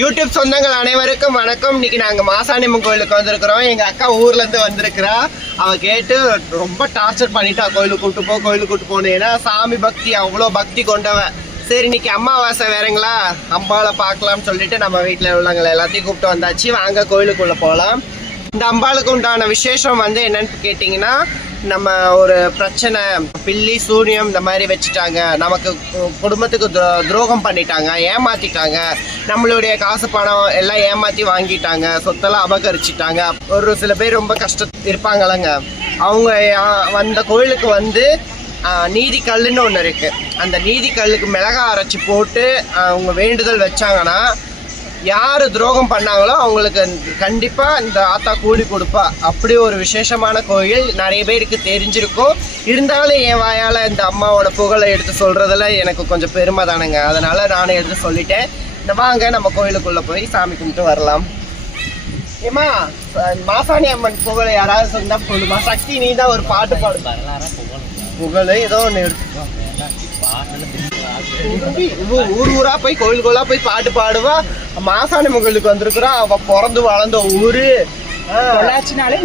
YouTube சொந்தங்கள் அனைவருக்கும் வணக்கம். இன்னைக்கு நாங்கள் மாசாணியம்மன் கோயிலுக்கு வந்திருக்கிறோம். எங்கள் அக்கா ஊர்லேருந்து வந்திருக்கிறா. அவள் கேட்டு ரொம்ப டார்ச்சர் பண்ணிட்டா கோயிலுக்கு கூட்டு போ கோயிலுக்கு கூட்டு போகணும் ஏன்னா சாமி பக்தி அவ்வளோ பக்தி கொண்டவ. சரி இன்னைக்கு அம்மாவாசை வேறங்களா? அம்பாவை பார்க்கலாம்னு சொல்லிட்டு நம்ம வீட்டில் உள்ளவங்களை எல்லாத்தையும் கூப்பிட்டு வந்தாச்சு. வாங்க கோயிலுக்குள்ளே போகலாம் இந்த அம்பாளுக்கு உண்டான விசேஷம் வந்து என்னன்னு கேட்டிங்கன்னா நம்ம ஒரு பிரச்சனை பில்லி சூனியம் இந்த மாதிரி வச்சுட்டாங்க. நமக்கு குடும்பத்துக்கு துரோகம் பண்ணிட்டாங்க ஏமாத்திட்டாங்க. நம்மளுடைய காசு பணம் எல்லாம் ஏமாத்தி வாங்கிட்டாங்க. சொத்தெல்லாம் அபகரிச்சிட்டாங்க. ஒரு சில பேர் ரொம்ப கஷ்ட இருப்பாங்களங்க அவங்க வந்த கோயிலுக்கு வந்து நீதி கல்லுன்னு ஒன்று இருக்கு. அந்த நீதி கல்லுக்கு மிளகா அரைச்சி போட்டு அவங்க வேண்டுதல் வச்சாங்கன்னா யார் துரோகம் பண்ணாங்களோ அவங்களுக்கு கண்டிப்பாக இந்த ஆத்தா கூலி கொடுப்பா. அப்படி ஒரு விசேஷமான கோயில் நிறைய பேருக்கு தெரிஞ்சிருக்கும். இருந்தாலும் என் வாயால் இந்த அம்மாவோட புகழை எடுத்து சொல்கிறதுல எனக்கு கொஞ்சம் பெருமை தானுங்க. அதனால் நானே எடுத்து சொல்லிட்டேன். இந்த வாங்க நம்ம கோயிலுக்குள்ளே போய் சாமி கும்பிட்டு வரலாம். ஏமா மாசாணி அம்மன் புகழை யாராவது சொன்னா சொல்லுமா சக்தி நீ தான் ஒரு பாட்டு பாடு. புகழ். ஏதோ ஒன்று எடுத்துக்கோ. ஊர் ஊரா போய் கோயில் கோயிலா போய் பாட்டு பாடுவா. மாசாணி கோயிலுக்கு வந்திருக்கிறா. அவ பிறந்து வளர்ந்த ஊரு. பொள்ளாச்சினாலே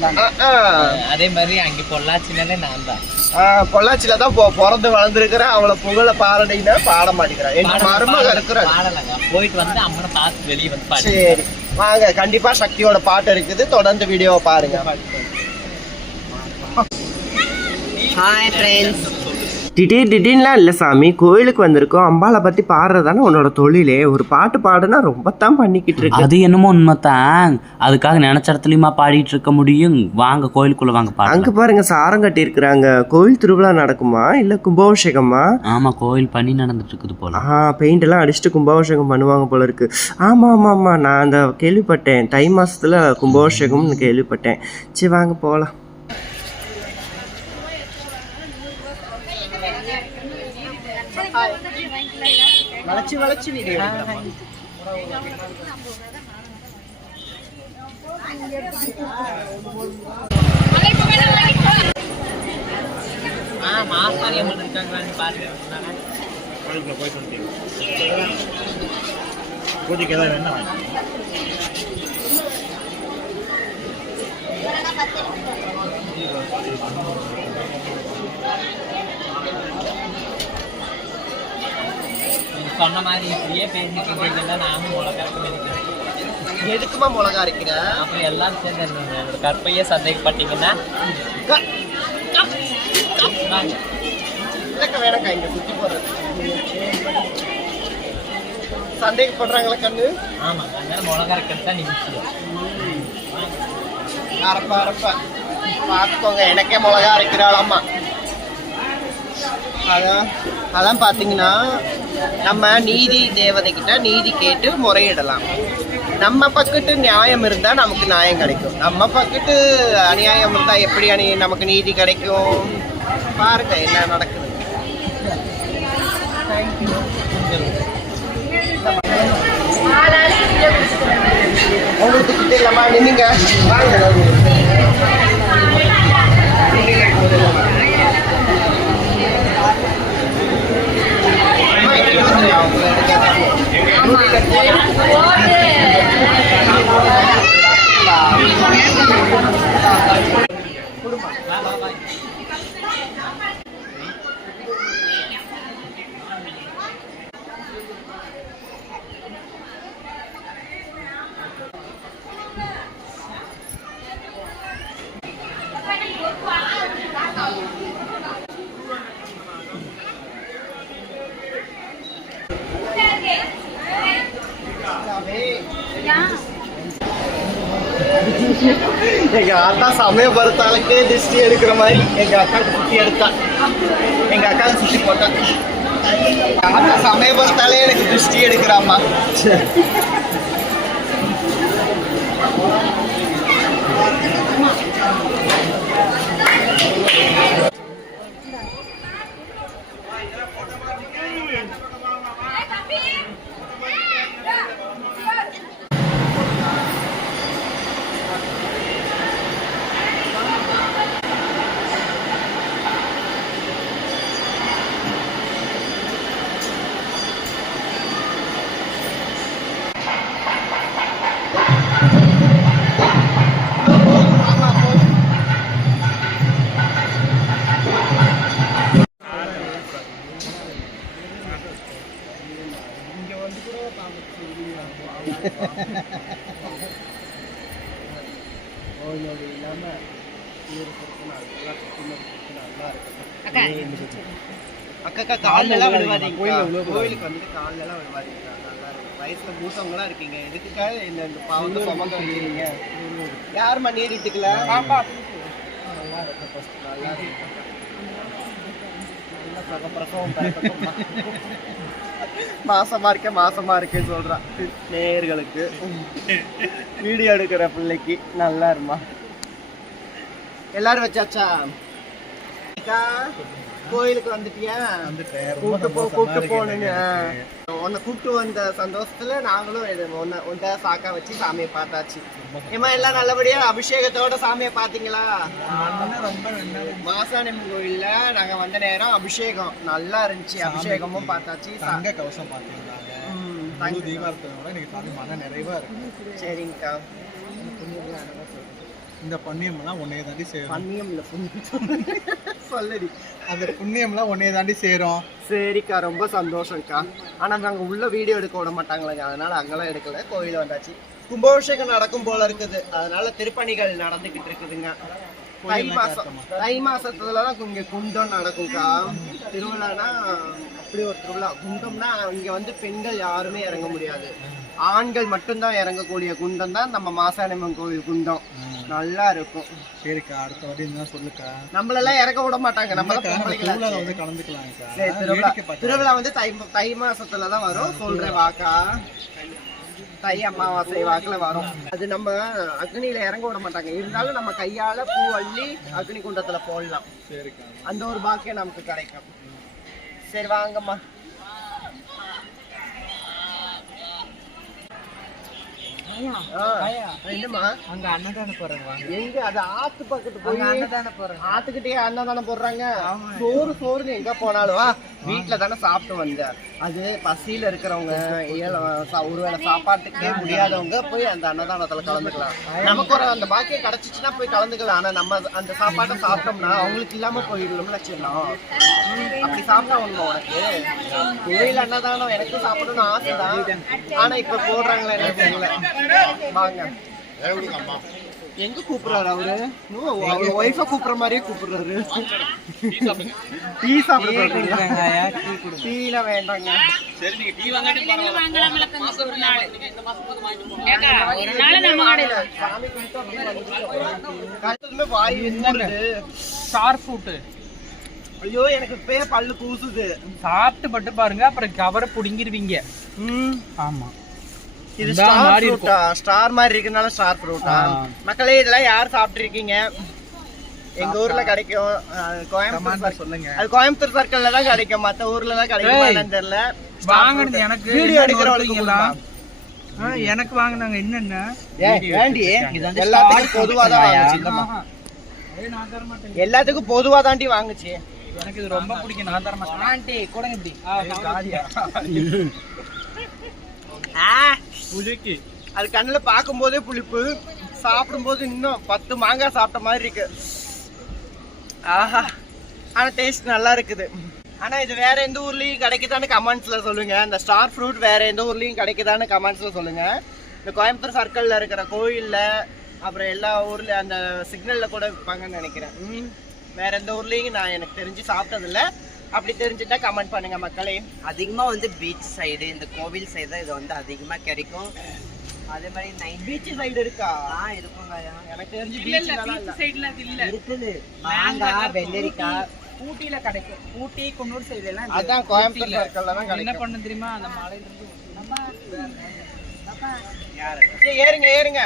தான். ஆ. அதே மாதிரி அங்க பொள்ளாச்சினாலே நான் தான். பொள்ளாச்சியில தான் பொ- பிறந்து வளர்ந்துருக்கிறா. அவளை புகழ பாரடினா பாட மாட்டேங்கிறா. என் மருமக இருக்கிறாள் பாடலாங்க. போயிட்டு வந்து அம்மனை பார்த்து வெளியே வந்து பாடு. சரி. வாங்க கண்டிப்பா சக்தியோட பாட்டு இருக்குது. தொடர்ந்து வீடியோவை பாருங்க. ஹாய் ஃப்ரெண்ட்ஸ் திடீர் திடீர்னுலாம் இல்லை சாமி. கோயிலுக்கு வந்திருக்கோம். அம்பாளை பற்றி பாடுறதானே உன்னோட தொழிலே. ஒரு பாட்டு பாடுனா ரொம்ப தான் பண்ணிக்கிட்டு இருக்கு. அது என்னமோ உண்மைதான். அதுக்காக நினைச்ச இடத்துலயுமா பாடிட்டு இருக்க முடியும்? வாங்க கோயிலுக்குள்ள வாங்க அங்கே பாருங்க பாருங்க சாரம் கட்டியிருக்கிறாங்க. கோயில் திருவிழா நடக்குமா? இல்லை கும்பாபிஷேகமா? ஆமா கோயில் பணி நடந்துட்டு இருக்குது போல. ஆ பெயிண்ட் எல்லாம் அடிச்சுட்டு கும்பாபிஷேகம் பண்ணுவாங்க போல இருக்கு. ஆமாம் ஆமாம் ஆமாம் நான் அந்த கேள்விப்பட்டேன். தை மாசத்துல கும்பாபிஷேகம்னு கேள்விப்பட்டேன். சரி வாங்க போகலாம் வளைச்சு வளைச்சு வீடியோ ஆ மாசாணி அம்மன் இருக்காங்களான்னு பாருங்க. நீங்க சொன்ன மாதிரி இப்படியே பேசிட்டு இருந்தீங்கன்னா நானும் முளக்கறக்க நினைக்கிறேன் எதுக்குமா மிளகா அரைக்கிற? அப்புறம் எல்லாரும் சேர்ந்து என்னோட கற்பையே சந்தேகப்பட்டீங்கன்னா. இல்லக்கா வேணக்கா இங்க சுத்தி போறது சந்தேகப்படுறாங்களா கண்ணு? ஆமாங்க அதனால முளகறக்கிறது தான் நிமிஷம் அரப்ப அரப்ப. பார்த்துக்கோங்க எனக்கே மிளகா அரைக்கிறாள் அம்மா. அதான். அதான் பார்த்தீங்கன்னா நம்ம நீதி தேவதை கிட்ட நீதி கேட்டு முறையிடலாம். நம்ம பக்கத்து நியாயம் இருந்தால் நமக்கு நியாயம் கிடைக்கும். நம்ம பக்கத்து அநியாயம் இருந்தால் எப்படி அணி நமக்கு நீதி கிடைக்கும்? பாருங்க என்ன நடக்குது. உங்களுக்கு கிட்ட இல்லாமா நின்னுங்க வாங்க. Thank. எங்க அக்கா சமயபுரத்தாளுக்கே திருஷ்டி எடுக்கிற மாதிரி எங்க அக்கா சுத்தி எடுத்தா. எங்க அக்கா சுத்தி போட்டா. எங்க அக்கா சமயபுரத்தாலே எனக்கு திருஷ்டி எடுக்கிறாம்மா. நோய் நொடி இல்லாம இருக்கிறதுக்கு நல்லா சுத்தமாக நல்லா இருக்கும் அக்கா கால்ல எல்லாம் விழுவாதீங்க கோயிலுக்கு வந்துட்டு கால்ல எல்லாம் விழுவாதீங்க நல்லா இருக்கும் வயசுல மூத்தவங்களா இருக்கீங்க எதுக்குக்காக இந்த இந்த பாவத்தை சுமந்து வைக்கிறீங்க யாரும்மா நீர் இட்டுக்கல நல்லா இருக்கும் first. நல்லா இருக்கும் நல்லா பிறக்கட்டும்மா. மாசமா இருக்க மாசமா இருக்கேன்னு சொல்றான். நேயர்களுக்கு வீடியோ எடுக்கிற பிள்ளைக்கு நல்லா இருமா? எல்லாரும் வச்சாச்சா? கோயிலுக்கு வந்துட்டியா? கூப்பிட்டு போ கூப்பிட்டு போனுங்க. உன்னை கூப்பிட்டு வந்த சந்தோஷத்துல நாங்களும் உன்னை உன்ட சாக்கா வச்சு சாமியை பார்த்தாச்சு. ஏமா எல்லாம் நல்லபடியா அபிஷேகத்தோட சாமியை பாத்தீங்களா மாசாணியம்மன் கோயில்ல நாங்க வந்த நேரம் அபிஷேகம். நல்லா இருந்துச்சு. அபிஷேகமும் பார்த்தாச்சு. சா- தங்க கவசம் you. தீபாரத்தோட இன்னைக்கு சாமி மன நிறைவா இருக்கு. சரிங்கக்கா. இந்த புண்ணியம்லாம் உன்னைய தாண்டி சேரும் பண்ணியம் இல்ல சொல்லுடி. அந்த புண்ணியம்லாம் உன்னைய தாண்டி சேரும். சரிக்கா ரொம்ப சந்தோஷம்க்கா. ஆனா நாங்க உள்ள வீடியோ எடுக்க விட மாட்டாங்களேங்க. அதனால அங்கெல்லாம் எடுக்கல. கோயில் வந்தாச்சு. கும்பாபிஷேகம் நடக்கும் போல இருக்குது. அதனால திருப்பணிகள் நடந்துகிட்டு இருக்குதுங்க. தை மாசம் தை மாசத்துலதான் இங்க குண்டம் நடக்கும்க்கா. திருவிழானா அப்படி ஒரு திருவிழா. குண்டம்னா இங்க வந்து பெண்கள் யாருமே இறங்க முடியாது. ஆண்கள் மட்டும்தான் இறங்கக்கூடிய குண்டம் தான் நம்ம மாசாணியம்மன் கோவில் குண்டம். நல்லா இருக்கும் சரிக்கா அடுத்த வாட்டி இருந்தா சொல்லுக்கா. நம்மளெல்லாம் இறக்க விட மாட்டாங்க. நம்ம திருவிழால வந்து கலந்துக்கலாம்க்கா. சரி, திருவிழா திருவிழா வந்து தை தை மாசத்துல தான் வரும். சொல்றேன் வாக்கா. தை அமாவாசை வாக்குல வரும். அது நம்ம அக்னியில இறங்க விட மாட்டாங்க. இருந்தாலும் நம்ம கையால பூ அள்ளி அக்னி குண்டத்துல போடலாம். அந்த ஒரு பாக்கியம் நமக்கு கிடைக்கும். சரி வாங்கம்மா. என்னம்மா? அங்க அன்னதானம் போறாங்க எங்க? அது ஆத்து பக்கத்து போய் அன்னதானம் போறாங்க. ஆத்துக்கிட்டே அன்னதானம் போடுறாங்க. சோறு சோறுன்னு எங்க போனாலும் வீட்டில் தானே சாப்பிட்டு வந்தேன். அது பசியில இருக்கிறவங்க ஏழை சா- ஒருவேளை சாப்பாட்டுக்கே முடியாதவங்க போய் அந்த அன்னதானத்துல கலந்துக்கலாம். நமக்கு ஒரு அந்த பாக்கியம் கிடச்சிச்சுன்னா போய் கலந்துக்கலாம். ஆனா நம்ம அந்த சாப்பாட்டை சாப்பிட்டோம்னா அவங்களுக்கு இல்லாம போயிடலாம்ல சின்னம் அப்படி சாப்பிட்டா ஒன்று உனக்கு கோயில் அன்னதானம் எனக்கும் சாப்பிடணும்னு ஆசை தான் ஆனா இப்போ போடுறாங்களா எனக்கு தெரியல. வாங்க. எங்க கூப்பிடுறாரு அவரு? அவர் ஒய்ஃப கூப்பிடுற மாதிரியே கூப்பிடுறாரு. டீ சாப்பிட சொல்றீங்களா? டீல வேண்டாங்க. சாமி கும்பிட்டு அப்படியே வாய் ஊறுது. ஸ்டார் ஃப்ரூட் ஐயோ எனக்கு இப்பயே பல்லு கூசுது சாப்பிட்டு பட்டு பாருங்க அப்புறம் கவரை புடுங்கிருவீங்க. ம், ஆமா. இது ஸ்டார் ஃப்ரூட்டா ஸ்டார் மாதிரி இருக்கனால ஸ்டார் ஃப்ரூட்டா. மக்களே இதெல்லாம் யார் சாப்பிட்டுருக்கீங்க? எங்க ஊர்ல கிடைக்கும். கோயம்புத்தூர் சொல்லுங்க. அது கோயம்புத்தூர் சர்க்கிள்ல தான் கிடைக்கும். மத்த ஊர்ல எல்லாம் கிடைக்குமா தெரியல. வாங்கினது எனக்கு வீடியோ எடுக்கிறவங்களுக்கு எடுக்கிறீங்களா கொடுக்கலாம். எனக்கு வாங்கினாங்க என்னென்ன? எல்லாத்துக்கும் பொதுவா தான் எல்லாத்துக்கும் பொதுவா தாண்டி வாங்குச்சு. எனக்கு இது ரொம்ப பிடிக்கும். நான் தர மாட்டேன். ஆண்டி கொடுங்க இப்படி. புளிக்கு. அது கண்ணில் பார்க்கும்போதே புளிப்பு சாப்பிடும்போது இன்னும் பத்து மாங்காய் சாப்பிட்ட மாதிரி இருக்கு. ஆஹா ஆனால் டேஸ்ட் நல்லா இருக்குது. ஆனால் இது வேற எந்த ஊர்லேயும் கிடைக்குதான்னு கமெண்ட்ஸில் சொல்லுங்கள் இந்த ஸ்டார் ஃப்ரூட் வேற எந்த ஊர்லேயும் கிடைக்குதான்னு கமெண்ட்ஸில் சொல்லுங்கள் இந்த கோயம்புத்தூர் சர்க்கிளில் இருக்கிற கோயிலில் அப்புறம் எல்லா ஊர்லேயும் அந்த சிக்னலில் கூட விற்பாங்கன்னு நினைக்கிறேன். வேற எந்த ஊர்லேயும் நான் எனக்கு தெரிஞ்சு சாப்பிட்டதில்ல. அப்படி தெரிஞ்சுட்டா கமெண்ட் பண்ணுங்க மக்களே. அதிகமா வந்து பீச் சைடு இந்த கோவில் சைடு தான் இது வந்து அதிகமா கிடைக்கும். அதே மாதிரி நைட் பீச் சைடு இருக்கா? ஆ இருக்குங்க எனக்கு தெரிஞ்சு பீச் இல்ல இருக்குது. மாங்காய் வெள்ளரிக்காய். ஊட்டியில கிடைக்கும். ஊட்டி குன்னூர் சைடுல எல்லாம் அதான் கோயம்புத்தூர் சர்க்கிள்ல தான் என்ன பண்ண தெரியுமா? அந்த மலையில இருந்து ஏறுங்க ஏறுங்க.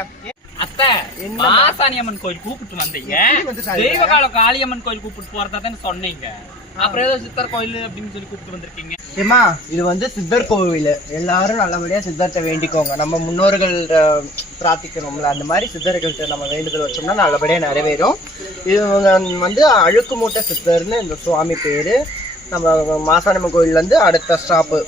அத்தை என்னம்மா? மாசாணியம்மன் கோயில் கூப்பிட்டு வந்தீங்க? தெய்வகால காளியம்மன் கோயில் கூப்பிட்டு போறதா தானே சொன்னீங்க. அப்புறம் ஏதோ சித்தர் கோயில் அப்படின்னு சொல்லி கூப்பிட்டு வந்திருக்கீங்க. ஏமா இது வந்து சித்தர் கோவில். எல்லாரும் நல்லபடியா சித்தர்கிட்ட வேண்டிக்கோங்க. நம்ம முன்னோர்கள் பிரார்த்திக்கணும்ல. அந்த மாதிரி சித்தர்கள்ட்ட நம்ம வேண்டுதல் வச்சோம்னா நல்லபடியா நிறைவேறும். இது வந்து அழுக்கு மூட்டை சித்தர்னு இந்த சுவாமி பேரு. நம்ம மாசாணியம்மன் கோயில்ல இருந்து அடுத்த ஸ்டாப்பு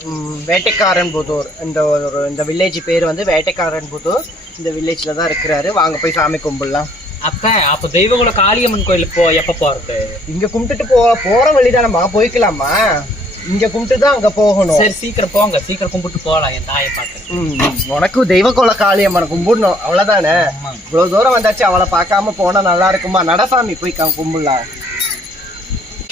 வேட்டைக்காரன் புதூர். இந்த ஒரு இந்த வில்லேஜ் பேர் வந்து வேட்டைக்காரன் புதூர். இந்த வில்லேஜ்ல தான் இருக்கிறாரு. வாங்க போய் சாமி கும்பிடலாம். அத்தை அப்ப தெய்வகுல காளியம்மன் கோயிலுக்கு போ எப்ப போறது? இங்க கும்பிட்டுட்டு போ போற வழிதானம்மா போய்க்கலாமா? இங்க கும்பிட்டு தான் அங்க போகணும். சரி சீக்கிரம் போங்க. சீக்கிரம் கும்பிட்டு போகலாம் என் தாயை பார்க்க ம், உனக்கு தெய்வ கோல காளியம்மனை கும்பிடணும். அவ்வளவுதானே? இவ்வளவு தூரம் வந்தாச்சு அவளை பார்க்காம போனா நல்லா இருக்குமா? நடசாமி போய் கும்பிடலாம்.